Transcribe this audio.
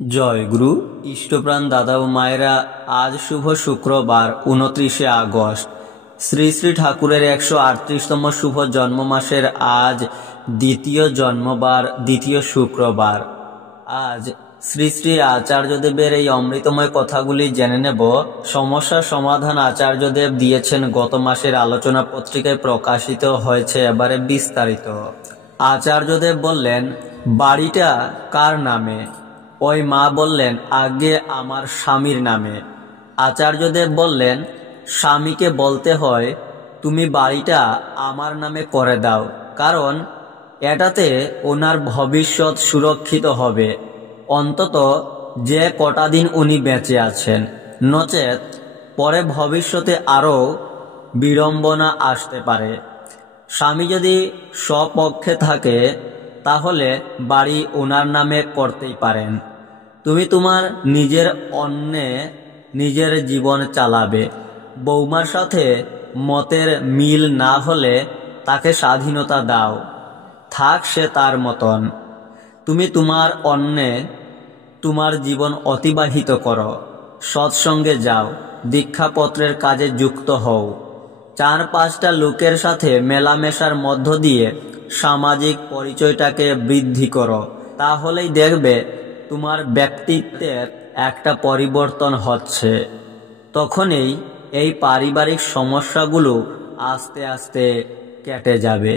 জয় গুরু। ইষ্টপ্রাণ দাদা ও মায়েরা, আজ শুভ শুক্রবার 29শে আগস্ট, শ্রী শ্রী ঠাকুরের 138তম শুভ জন্ম মাসের আজ দ্বিতীয় জন্মবার, দ্বিতীয় শুক্রবার। আজ শ্রী শ্রী আচার্যদেবের এই অমৃতময় কথাগুলি জেনে নেব। সমস্যার সমাধান আচার্যদেব দিয়েছেন গত মাসের আলোচনা পত্রিকায় প্রকাশিত হয়েছে, এবারে বিস্তারিত। আচার্যদেব বললেন, বাড়িটা কার নামে? ওই মা বললেন, আগে আমার স্বামীর নামে। আচার্যদেব বললেন, স্বামীকে বলতে হয়, তুমি বাড়িটা আমার নামে করে দাও, কারণ এটাতে ওনার ভবিষ্যৎ সুরক্ষিত হবে, অন্তত যে কটা দিন উনি বেঁচে আছেন। নচেত পরে ভবিষ্যতে আরও বিড়ম্বনা আসতে পারে। স্বামী যদি স্বপক্ষে থাকে তাহলে বাড়ি ওনার নামে করতেই পারেন। তুমি তোমার নিজের অন্নে নিজের জীবন চালাবে। বৌমার সাথে মতের মিল না হলে তাকে স্বাধীনতা দাও, থাক সে তার মতন। তুমি তোমার অন্নে তোমার জীবন অতিবাহিত করো, সৎসঙ্গে যাও, দীক্ষাপত্রের কাজে যুক্ত হও, 4-5টা লোকের সাথে মেলামেশার মধ্য দিয়ে সামাজিক পরিচয়টাকে বৃদ্ধি করো। তাহলেই দেখবে তোমার ব্যক্তিত্বের একটা পরিবর্তন হচ্ছে। তখনই এই পারিবারিক সমস্যাগুলো আস্তে আস্তে কেটে যাবে।